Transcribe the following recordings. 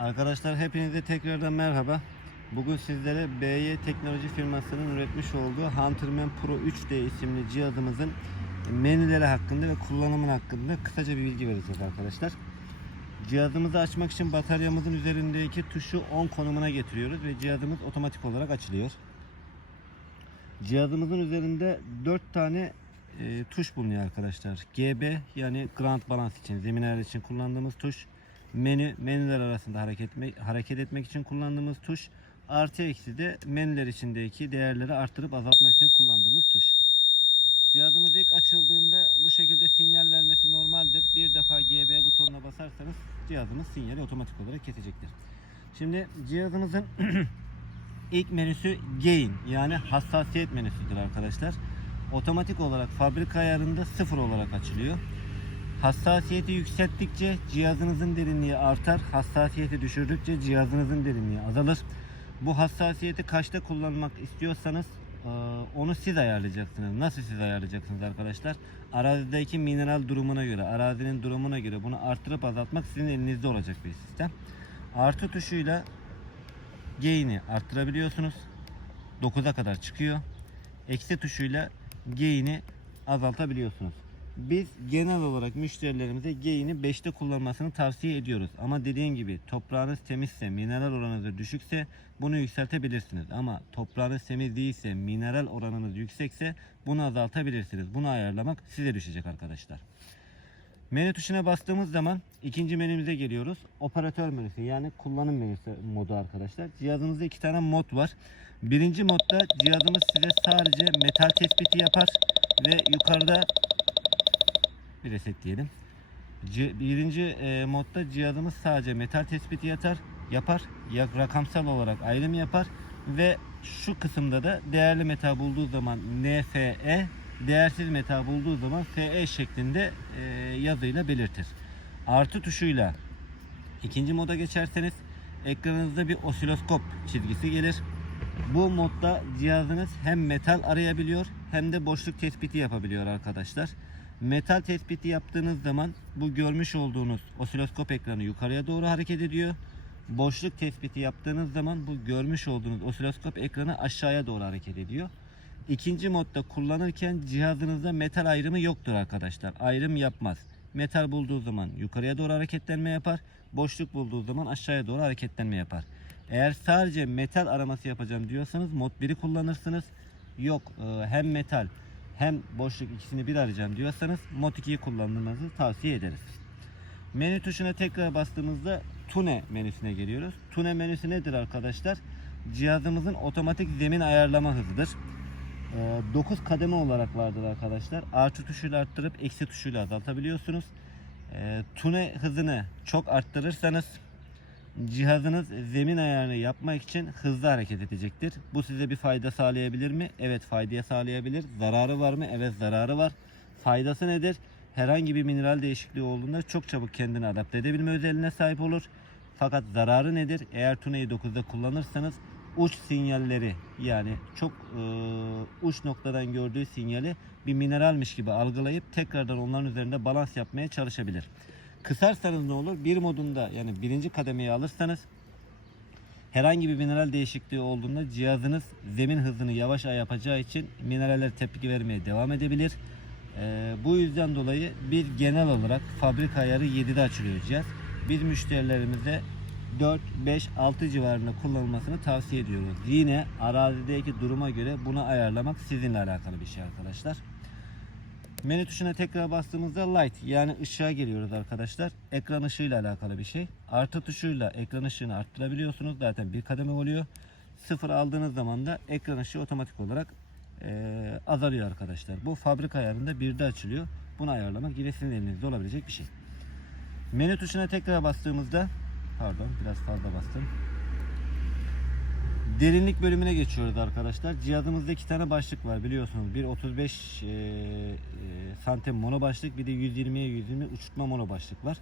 Arkadaşlar hepinize tekrardan merhaba. Bugün sizlere BY Teknoloji firmasının üretmiş olduğu Hunterman Pro 3D isimli cihazımızın menüleri hakkında ve kullanımı hakkında kısaca bir bilgi vereceğiz arkadaşlar. Cihazımızı açmak için bataryamızın üzerindeki tuşu 10 konumuna getiriyoruz ve cihazımız otomatik olarak açılıyor. Cihazımızın üzerinde 4 tane e, tuş bulunuyor arkadaşlar. GB yani ground balance için, zemin ayarı için kullandığımız tuş. Menü, menüler arasında hareket etmek, hareket etmek için kullandığımız tuş. Artı eksi de menüler içindeki değerleri arttırıp azaltmak için kullandığımız tuş. Cihazımız ilk açıldığında bu şekilde sinyal vermesi normaldir. Bir defa GB butonuna basarsanız cihazımız sinyali otomatik olarak kesecektir. Şimdi cihazımızın ilk menüsü gain yani hassasiyet menüsüdür arkadaşlar. Otomatik olarak fabrika ayarında sıfır olarak açılıyor. Hassasiyeti yükselttikçe cihazınızın derinliği artar. Hassasiyeti düşürdükçe cihazınızın derinliği azalır. Bu hassasiyeti kaçta kullanmak istiyorsanız onu siz ayarlayacaksınız. Nasıl siz ayarlayacaksınız arkadaşlar? Arazideki mineral durumuna göre, arazinin durumuna göre bunu arttırıp azaltmak sizin elinizde olacak bir sistem. Artı tuşuyla gain'i arttırabiliyorsunuz. 9'a kadar çıkıyor. Eksi tuşuyla gain'i azaltabiliyorsunuz. Biz genel olarak müşterilerimize gain'i 5'te kullanmasını tavsiye ediyoruz. Ama dediğim gibi toprağınız temizse, mineral oranınız düşükse bunu yükseltebilirsiniz. Ama toprağınız temiz değilse, mineral oranınız yüksekse bunu azaltabilirsiniz. Bunu ayarlamak size düşecek arkadaşlar. Menü tuşuna bastığımız zaman ikinci menümüze geliyoruz. Operatör menüsü yani kullanım menüsü modu arkadaşlar. Cihazımızda iki tane mod var. Birinci modda cihazımız size sadece metal tespiti yapar ve yukarıda bir reset diyelim. C- birinci e, modda cihazımız sadece metal tespiti yatar, yapar, ya rakamsal olarak ayrım yapar ve şu kısımda da değerli metal bulduğu zaman NFE, değersiz metal bulduğu zaman FE şeklinde e, yazıyla belirtir. Artı tuşuyla ikinci moda geçerseniz ekranınızda bir osiloskop çizgisi gelir. Bu modda cihazınız hem metal arayabiliyor hem de boşluk tespiti yapabiliyor arkadaşlar. Metal tespiti yaptığınız zaman bu görmüş olduğunuz osiloskop ekranı yukarıya doğru hareket ediyor. Boşluk tespiti yaptığınız zaman bu görmüş olduğunuz osiloskop ekranı aşağıya doğru hareket ediyor. İkinci modda kullanırken cihazınızda metal ayrımı yoktur arkadaşlar. Ayrım yapmaz. Metal bulduğu zaman yukarıya doğru hareketlenme yapar. Boşluk bulduğu zaman aşağıya doğru hareketlenme yapar. Eğer sadece metal araması yapacağım diyorsanız mod 1'i kullanırsınız. Yok e, hem metal hem boşluk ikisini bir arayacağım diyorsanız mod 2'yi kullanmanızı tavsiye ederiz. Menü tuşuna tekrar bastığımızda Tune menüsüne geliyoruz. Tune menüsü nedir arkadaşlar? Cihazımızın otomatik zemin ayarlama hızıdır. 9 kademe olarak vardır arkadaşlar. Artı tuşuyla arttırıp eksi tuşuyla azaltabiliyorsunuz. Ee, Tune hızını çok arttırırsanız cihazınız zemin ayarını yapmak için hızlı hareket edecektir. Bu size bir fayda sağlayabilir mi? Evet faydaya sağlayabilir. Zararı var mı? Evet zararı var. Faydası nedir? Herhangi bir mineral değişikliği olduğunda çok çabuk kendini adapte edebilme özelliğine sahip olur. Fakat zararı nedir? Eğer Tune'yi 9'da kullanırsanız uç sinyalleri yani çok e, uç noktadan gördüğü sinyali bir mineralmiş gibi algılayıp tekrardan onların üzerinde balans yapmaya çalışabilir. Kısarsanız ne olur? Bir modunda yani birinci kademeyi alırsanız herhangi bir mineral değişikliği olduğunda cihazınız zemin hızını yavaş yapacağı için mineraller tepki vermeye devam edebilir. Ee, bu yüzden dolayı bir genel olarak fabrika ayarı 7'de açılıyor cihaz. Biz müşterilerimize 4, 5, 6 civarında kullanılmasını tavsiye ediyoruz. Yine arazideki duruma göre bunu ayarlamak sizinle alakalı bir şey arkadaşlar. Menü tuşuna tekrar bastığımızda light yani ışığa geliyoruz arkadaşlar. Ekran ışığıyla alakalı bir şey. Artı tuşuyla ekran ışığını arttırabiliyorsunuz. Zaten bir kademe oluyor. Sıfır aldığınız zaman da ekran ışığı otomatik olarak eee, azalıyor arkadaşlar. Bu fabrika ayarında birde açılıyor. Bunu ayarlamak yine sizin elinizde olabilecek bir şey. Menü tuşuna tekrar bastığımızda pardon biraz fazla bastım. Derinlik bölümüne geçiyoruz arkadaşlar. Cihazımızda iki tane başlık var biliyorsunuz. Bir 35 e, e, santim mono başlık, bir de 120'ye 120 uçurtma mono başlık var.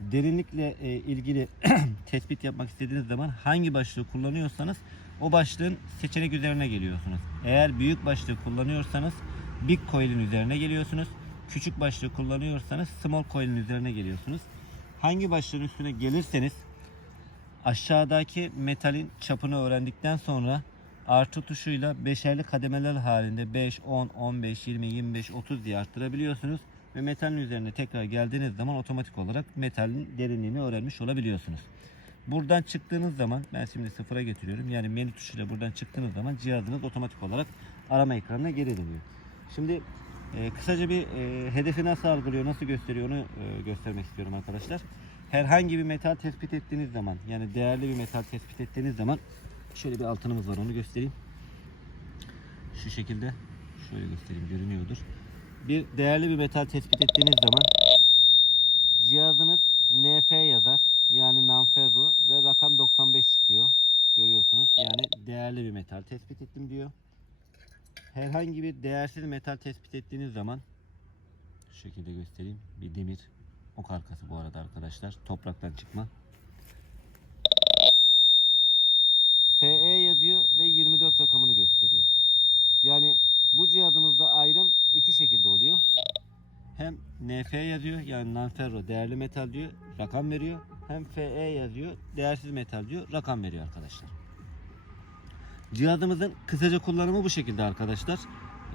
Derinlikle e, ilgili tespit yapmak istediğiniz zaman hangi başlığı kullanıyorsanız o başlığın seçenek üzerine geliyorsunuz. Eğer büyük başlığı kullanıyorsanız Big Coil'in üzerine geliyorsunuz. Küçük başlığı kullanıyorsanız Small Coil'in üzerine geliyorsunuz. Hangi başlığın üstüne gelirseniz aşağıdaki metalin çapını öğrendikten sonra artı tuşuyla beşerli kademeler halinde 5, 10, 15, 20, 25, 30 diye arttırabiliyorsunuz. Ve metalin üzerine tekrar geldiğiniz zaman otomatik olarak metalin derinliğini öğrenmiş olabiliyorsunuz. Buradan çıktığınız zaman ben şimdi sıfıra getiriyorum. Yani menü tuşuyla buradan çıktığınız zaman cihazınız otomatik olarak arama ekranına geri dönüyor. Şimdi e, kısaca bir e, hedefi nasıl algılıyor, nasıl gösteriyor onu e, göstermek istiyorum arkadaşlar. Herhangi bir metal tespit ettiğiniz zaman yani değerli bir metal tespit ettiğiniz zaman şöyle bir altınımız var onu göstereyim. Şu şekilde şöyle göstereyim görünüyordur. Bir değerli bir metal tespit ettiğiniz zaman cihazınız NF yazar yani nanferro ve rakam 95 çıkıyor. Görüyorsunuz yani değerli bir metal tespit ettim diyor. Herhangi bir değersiz metal tespit ettiğiniz zaman şu şekilde göstereyim. Bir demir ok arkası bu arada arkadaşlar. Topraktan çıkma. FE yazıyor ve 24 rakamını gösteriyor. Yani bu cihazımızda ayrım iki şekilde oluyor. Hem NF yazıyor yani non-ferro değerli metal diyor rakam veriyor. Hem FE yazıyor değersiz metal diyor rakam veriyor arkadaşlar. Cihazımızın kısaca kullanımı bu şekilde arkadaşlar.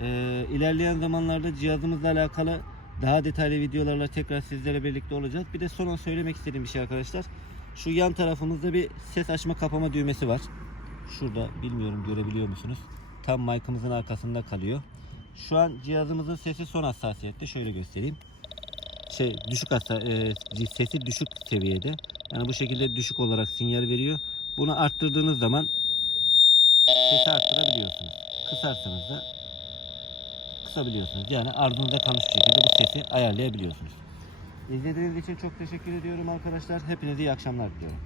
Ee, ilerleyen zamanlarda cihazımızla alakalı daha detaylı videolarla tekrar sizlerle birlikte olacağız. Bir de son söylemek istediğim bir şey arkadaşlar. Şu yan tarafımızda bir ses açma kapama düğmesi var. Şurada bilmiyorum görebiliyor musunuz? Tam mic'ımızın arkasında kalıyor. Şu an cihazımızın sesi son hassasiyette. Şöyle göstereyim. Şey düşük hassa, e, sesi düşük seviyede. Yani bu şekilde düşük olarak sinyal veriyor. Bunu arttırdığınız zaman sesi arttırabiliyorsunuz. Kısarsanız da kısabiliyorsunuz. Yani ardınızda kalmış şekilde bu sesi ayarlayabiliyorsunuz. İzlediğiniz için çok teşekkür ediyorum arkadaşlar. Hepinize iyi akşamlar diliyorum.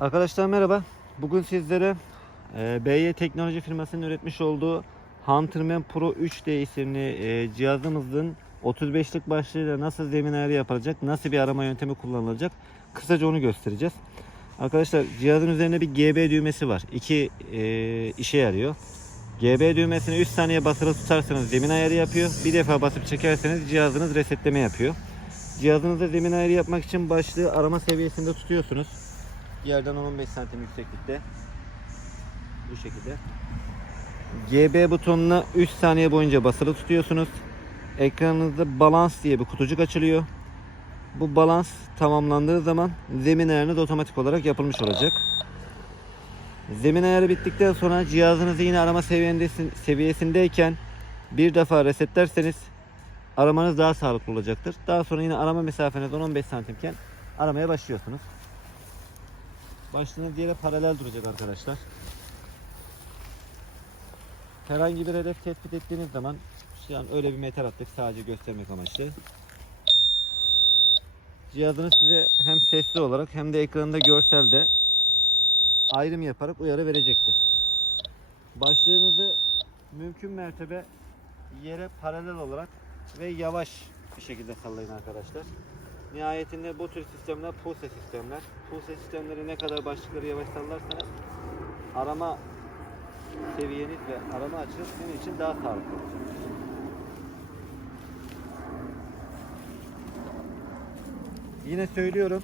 Arkadaşlar merhaba. Bugün sizlere e, BY Teknoloji firmasının üretmiş olduğu Hunterman Pro 3D isimli e, cihazımızın 35'lik başlığıyla nasıl zemin ayarı yapılacak, nasıl bir arama yöntemi kullanılacak kısaca onu göstereceğiz. Arkadaşlar cihazın üzerinde bir GB düğmesi var. İki e, işe yarıyor. GB düğmesini 3 saniye basılı tutarsanız zemin ayarı yapıyor. Bir defa basıp çekerseniz cihazınız resetleme yapıyor. Cihazınızda zemin ayarı yapmak için başlığı arama seviyesinde tutuyorsunuz. Yerden 10-15 santim yükseklikte. Bu şekilde. GB butonuna 3 saniye boyunca basılı tutuyorsunuz. Ekranınızda balans diye bir kutucuk açılıyor. Bu balans tamamlandığı zaman zemin ayarınız otomatik olarak yapılmış olacak. Zemin ayarı bittikten sonra cihazınızı yine arama seviyesindeyken bir defa resetlerseniz aramanız daha sağlıklı olacaktır. Daha sonra yine arama mesafeniz 10-15 santimken aramaya başlıyorsunuz. Başlığınız yere paralel duracak arkadaşlar. Herhangi bir hedef tespit ettiğiniz zaman şu an öyle bir metal attık sadece göstermek amaçlı. Cihazınız size hem sesli olarak hem de ekranında görselde ayrım yaparak uyarı verecektir. Başlığınızı mümkün mertebe yere paralel olarak ve yavaş bir şekilde sallayın arkadaşlar. Nihayetinde bu tür sistemler pulse sistemler. Pulse sistemleri ne kadar başlıkları yavaş sallarsanız arama seviyeniz ve arama açınız sizin için daha sağlıklı olacak. Yine söylüyorum.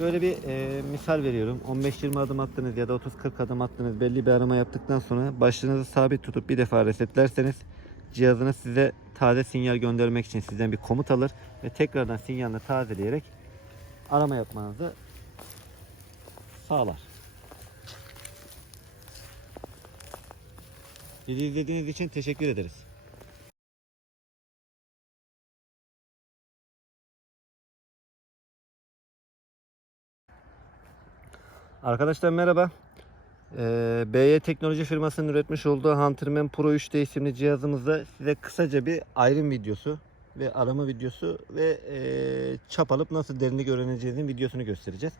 Böyle bir e, misal veriyorum. 15-20 adım attınız ya da 30-40 adım attınız belli bir arama yaptıktan sonra başlığınızı sabit tutup bir defa resetlerseniz cihazınız size taze sinyal göndermek için sizden bir komut alır ve tekrardan sinyalini tazeleyerek arama yapmanızı sağlar. Bizi izlediğiniz için teşekkür ederiz. Arkadaşlar merhaba. Ee, BY Teknoloji firmasının üretmiş olduğu Hunterman Pro 3D isimli cihazımızda size kısaca bir ayrım videosu ve arama videosu ve e, çap alıp nasıl derinlik öğreneceğinizin videosunu göstereceğiz.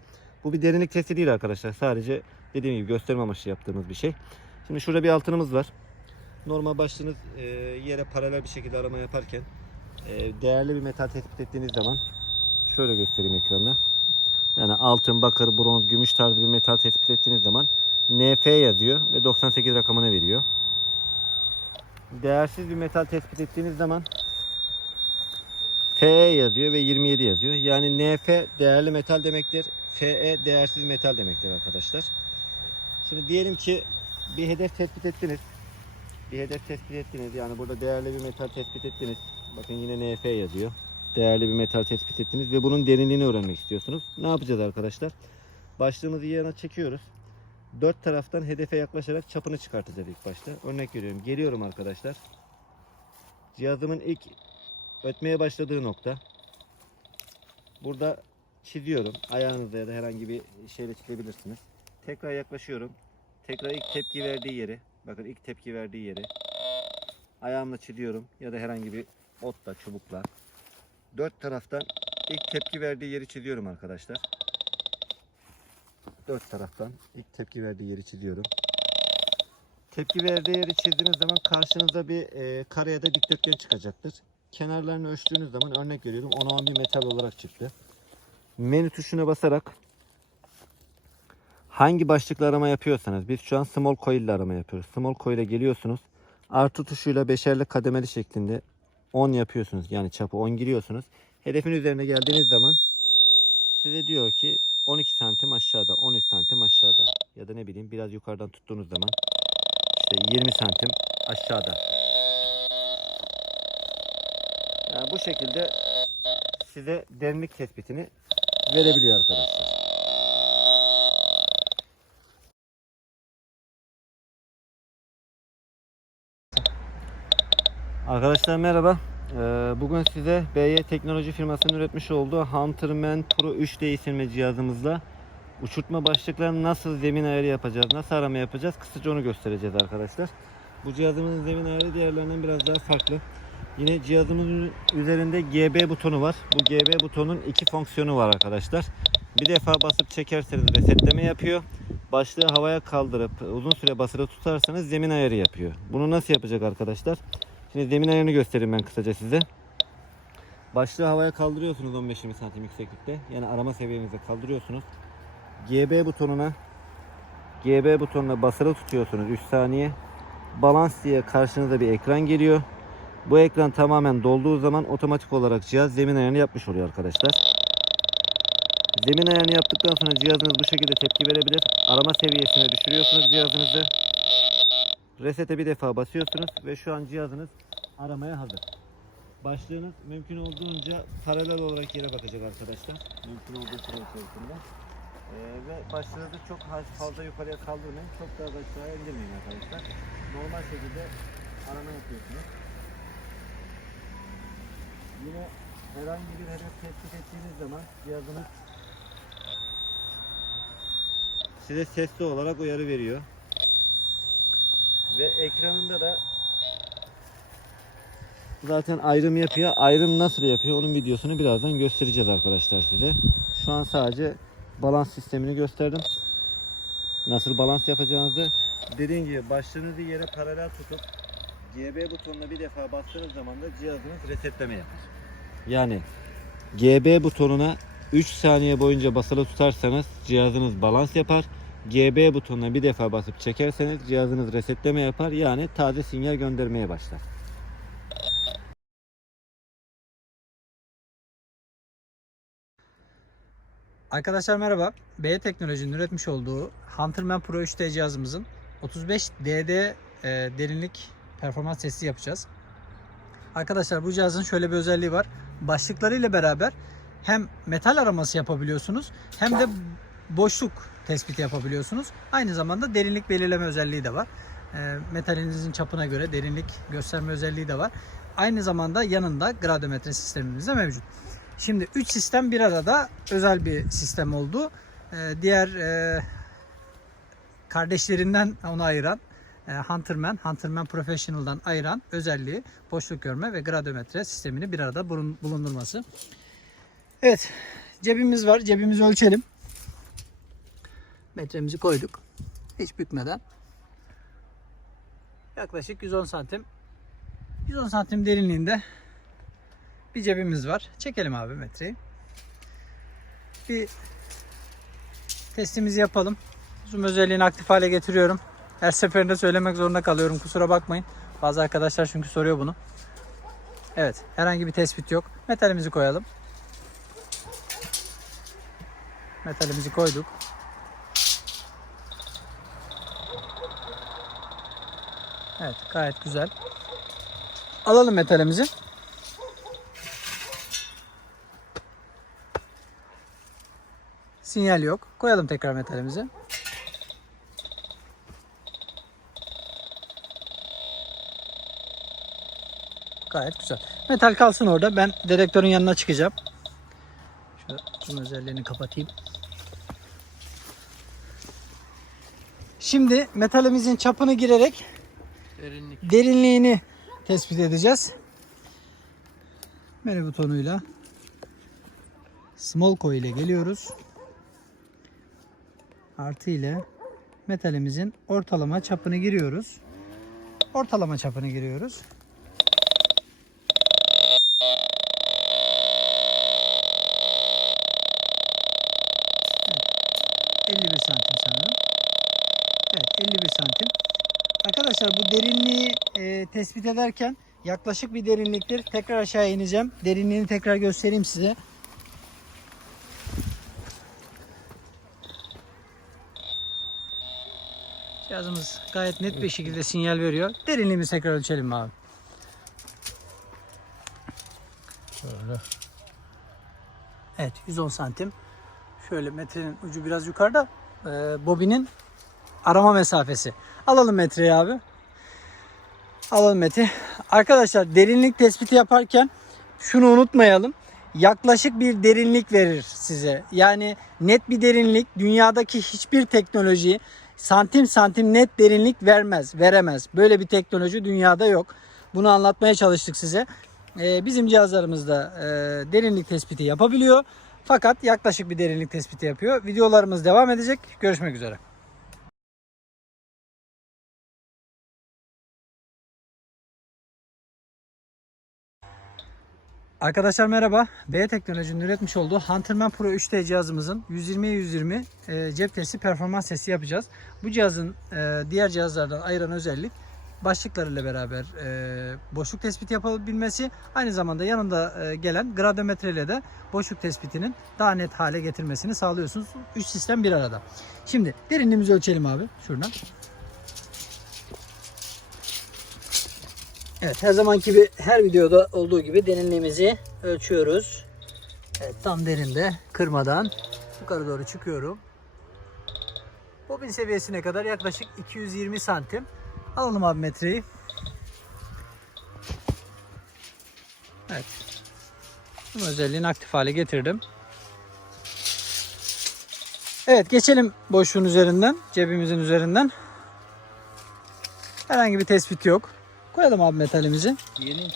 Bu bir derinlik testi değil arkadaşlar. Sadece dediğim gibi gösterme amaçlı yaptığımız bir şey. Şimdi şurada bir altınımız var. Normal başlığınız e, yere paralel bir şekilde arama yaparken e, değerli bir metal tespit ettiğiniz zaman şöyle göstereyim ekranda. Yani altın, bakır, bronz, gümüş tarzı bir metal tespit ettiğiniz zaman NF yazıyor ve 98 rakamını veriyor. Değersiz bir metal tespit ettiğiniz zaman FE yazıyor ve 27 yazıyor. Yani NF değerli metal demektir. FE değersiz metal demektir arkadaşlar. Şimdi diyelim ki bir hedef tespit ettiniz. Bir hedef tespit ettiniz. Yani burada değerli bir metal tespit ettiniz. Bakın yine NF yazıyor. Değerli bir metal tespit ettiniz ve bunun derinliğini öğrenmek istiyorsunuz. Ne yapacağız arkadaşlar? Başlığımızı yana çekiyoruz. Dört taraftan hedefe yaklaşarak çapını çıkartacağız ilk başta. Örnek veriyorum. Geliyorum arkadaşlar. Cihazımın ilk ötmeye başladığı nokta. Burada çiziyorum. Ayağınızla ya da herhangi bir şeyle çizebilirsiniz. Tekrar yaklaşıyorum. Tekrar ilk tepki verdiği yeri. Bakın ilk tepki verdiği yeri. Ayağımla çiziyorum ya da herhangi bir otla, çubukla. Dört taraftan ilk tepki verdiği yeri çiziyorum arkadaşlar. Dört taraftan ilk tepki verdiği yeri çiziyorum. Tepki verdiği yeri çizdiğiniz zaman karşınıza bir e, kare ya da dikdörtgen çıkacaktır. Kenarlarını ölçtüğünüz zaman örnek veriyorum 10'a 10 bir metal olarak çıktı. Menü tuşuna basarak hangi başlıkla arama yapıyorsanız biz şu an small coil ile arama yapıyoruz. Small coil'e geliyorsunuz. Artı tuşuyla beşerli kademeli şeklinde 10 yapıyorsunuz. Yani çapı 10 giriyorsunuz. Hedefin üzerine geldiğiniz zaman size diyor ki 12 santim aşağıda, 13 santim aşağıda ya da ne bileyim biraz yukarıdan tuttuğunuz zaman işte 20 santim aşağıda. Yani bu şekilde size derinlik tespitini verebiliyor arkadaşlar. Arkadaşlar merhaba. Ee, Bugün size BY Teknoloji firmasının üretmiş olduğu Hunterman Pro 3D isimli cihazımızla uçurtma başlıklarını nasıl zemin ayarı yapacağız, nasıl arama yapacağız kısaca onu göstereceğiz arkadaşlar. Bu cihazımızın zemin ayarı diğerlerinden biraz daha farklı. Yine cihazımızın üzerinde GB butonu var. Bu GB butonun iki fonksiyonu var arkadaşlar. Bir defa basıp çekerseniz resetleme yapıyor. Başlığı havaya kaldırıp uzun süre basılı tutarsanız zemin ayarı yapıyor. Bunu nasıl yapacak arkadaşlar? Şimdi zemin ayarını göstereyim ben kısaca size. Başlığı havaya kaldırıyorsunuz 15-20 santim yükseklikte. Yani arama seviyenize kaldırıyorsunuz. GB butonuna GB butonuna basılı tutuyorsunuz 3 saniye. Balans diye karşınıza bir ekran geliyor. Bu ekran tamamen dolduğu zaman otomatik olarak cihaz zemin ayarını yapmış oluyor arkadaşlar. Zemin ayarını yaptıktan sonra cihazınız bu şekilde tepki verebilir. Arama seviyesine düşürüyorsunuz cihazınızı. Reset'e bir defa basıyorsunuz ve şu an cihazınız aramaya hazır. Başlığınız mümkün olduğunca paralel olarak yere bakacak arkadaşlar. Mümkün olduğu süre içerisinde. Ee, ve başlığınızı çok fazla yukarıya kaldırmayın. Çok da aşağıya indirmeyin arkadaşlar. Normal şekilde arama yapıyorsunuz. Yine herhangi bir hedef tespit ettiğiniz zaman cihazınız size sesli olarak uyarı veriyor. Ekranında da zaten ayrım yapıyor. Ayrım nasıl yapıyor onun videosunu birazdan göstereceğiz arkadaşlar size. Şu an sadece balans sistemini gösterdim. Nasıl balans yapacağınızı. Dediğim gibi başlığınızı yere paralel tutup GB butonuna bir defa bastığınız zaman da cihazınız resetleme yapar. Yani GB butonuna 3 saniye boyunca basılı tutarsanız cihazınız balans yapar. GB butonuna bir defa basıp çekerseniz cihazınız resetleme yapar. Yani taze sinyal göndermeye başlar. Arkadaşlar merhaba. B Teknoloji'nin üretmiş olduğu Hunterman Pro 3D cihazımızın 35 DD e, derinlik performans testi yapacağız. Arkadaşlar bu cihazın şöyle bir özelliği var. Başlıklarıyla beraber hem metal araması yapabiliyorsunuz hem de boşluk tespiti yapabiliyorsunuz. Aynı zamanda derinlik belirleme özelliği de var. E, metalinizin çapına göre derinlik gösterme özelliği de var. Aynı zamanda yanında gradometre sistemimiz de mevcut. Şimdi 3 sistem bir arada özel bir sistem oldu. Ee, diğer e, kardeşlerinden onu ayıran e, Hunterman, Hunterman Professional'dan ayıran özelliği boşluk görme ve gradometre sistemini bir arada bulun- bulundurması. Evet, cebimiz var. Cebimizi ölçelim. Metremizi koyduk. Hiç bükmeden. Yaklaşık 110 santim. 110 santim derinliğinde bir cebimiz var. Çekelim abi metreyi. Bir testimizi yapalım. Zoom özelliğini aktif hale getiriyorum. Her seferinde söylemek zorunda kalıyorum. Kusura bakmayın. Bazı arkadaşlar çünkü soruyor bunu. Evet. Herhangi bir tespit yok. Metalimizi koyalım. Metalimizi koyduk. Evet. Gayet güzel. Alalım metalimizi. Sinyal yok. Koyalım tekrar metalimizi. Gayet güzel. Metal kalsın orada. Ben dedektörün yanına çıkacağım. Şöyle bunun özelliğini kapatayım. Şimdi metalimizin çapını girerek Derinlik. derinliğini tespit edeceğiz. Menü butonuyla Coil ile geliyoruz. Artı ile metalimizin ortalama çapını giriyoruz. Ortalama çapını giriyoruz. Evet. 51 santim sanırım. Evet 51 santim. Arkadaşlar bu derinliği e, tespit ederken yaklaşık bir derinliktir. Tekrar aşağı ineceğim. Derinliğini tekrar göstereyim size. Cihazımız gayet net bir şekilde sinyal veriyor. Derinliğimizi tekrar ölçelim abi. Şöyle. Evet 110 santim. Şöyle metrenin ucu biraz yukarıda. Ee, bobinin arama mesafesi. Alalım metreyi abi. Alalım metre. Arkadaşlar derinlik tespiti yaparken şunu unutmayalım. Yaklaşık bir derinlik verir size. Yani net bir derinlik dünyadaki hiçbir teknoloji santim santim net derinlik vermez, veremez. Böyle bir teknoloji dünyada yok. Bunu anlatmaya çalıştık size. Ee, bizim cihazlarımızda e, derinlik tespiti yapabiliyor. Fakat yaklaşık bir derinlik tespiti yapıyor. Videolarımız devam edecek. Görüşmek üzere. Arkadaşlar merhaba. B Teknoloji'nin üretmiş olduğu Hunterman Pro 3T cihazımızın 120'ye 120 e, cep testi performans testi yapacağız. Bu cihazın e, diğer cihazlardan ayıran özellik başlıklarıyla beraber e, boşluk tespiti yapabilmesi aynı zamanda yanında e, gelen gradometre ile de boşluk tespitinin daha net hale getirmesini sağlıyorsunuz. Üç sistem bir arada. Şimdi derinliğimizi ölçelim abi şuradan. Evet her zamanki gibi her videoda olduğu gibi derinliğimizi ölçüyoruz. Evet tam derinde kırmadan yukarı doğru çıkıyorum. Bobin seviyesine kadar yaklaşık 220 santim. Alalım abi metreyi. Evet. Bu özelliğini aktif hale getirdim. Evet geçelim boşluğun üzerinden, cebimizin üzerinden. Herhangi bir tespit yok. Koyalım abi metalimizi. Yeni.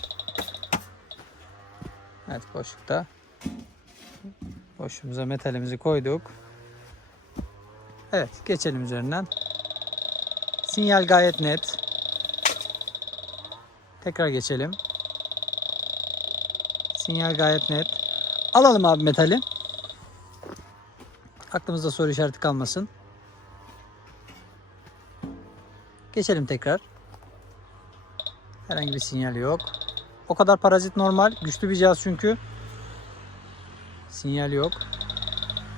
Evet boşlukta. Boşluğumuza metalimizi koyduk. Evet geçelim üzerinden. Sinyal gayet net. Tekrar geçelim. Sinyal gayet net. Alalım abi metali. Aklımızda soru işareti kalmasın. Geçelim tekrar. Herhangi bir sinyal yok. O kadar parazit normal. Güçlü bir cihaz çünkü. Sinyal yok.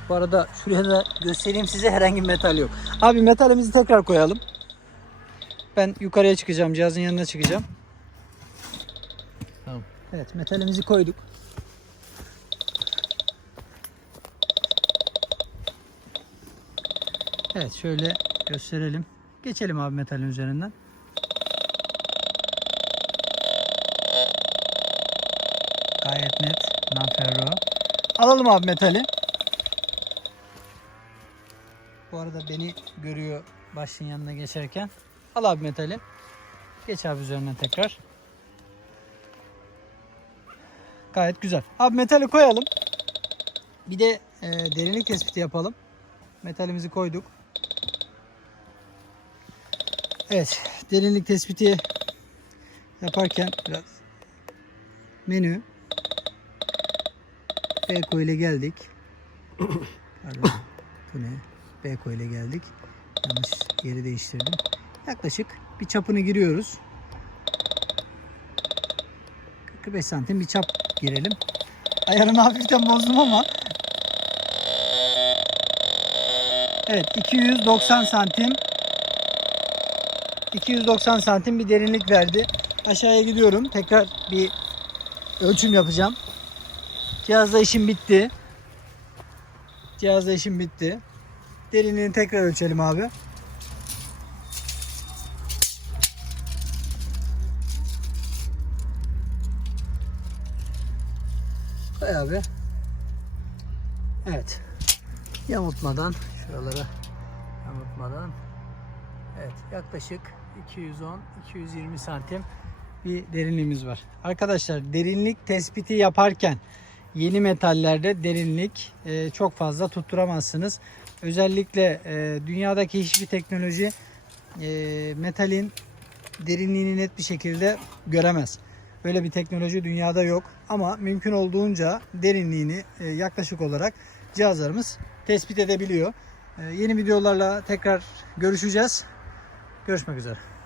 Bu arada şuraya da göstereyim size herhangi bir metal yok. Abi metalimizi tekrar koyalım. Ben yukarıya çıkacağım. Cihazın yanına çıkacağım. Tamam. Evet metalimizi koyduk. Evet şöyle gösterelim. Geçelim abi metalin üzerinden. Gayet net. Nanferro. Alalım abi metali. Bu arada beni görüyor başın yanına geçerken. Al abi metali. Geç abi üzerinden tekrar. Gayet güzel. Abi metali koyalım. Bir de e, derinlik tespiti yapalım. Metalimizi koyduk. Evet. Derinlik tespiti yaparken biraz menü Beko ile geldik. Pardon. Bu ne? Beko ile geldik. Yanlış yeri değiştirdim. Yaklaşık bir çapını giriyoruz. 45 santim bir çap girelim. Ayarını hafiften bozdum ama. Evet 290 santim 290 santim bir derinlik verdi. Aşağıya gidiyorum. Tekrar bir ölçüm yapacağım. Cihazda işim bitti. Cihazda işim bitti. Derinliğini tekrar ölçelim abi. Koy abi. Evet. Yamultmadan şuralara yamultmadan Evet yaklaşık 210-220 santim bir derinliğimiz var. Arkadaşlar derinlik tespiti yaparken yeni metallerde derinlik e, çok fazla tutturamazsınız. Özellikle e, dünyadaki hiçbir teknoloji e, metalin derinliğini net bir şekilde göremez. Böyle bir teknoloji dünyada yok ama mümkün olduğunca derinliğini e, yaklaşık olarak cihazlarımız tespit edebiliyor. E, yeni videolarla tekrar görüşeceğiz. Görüşmek üzere.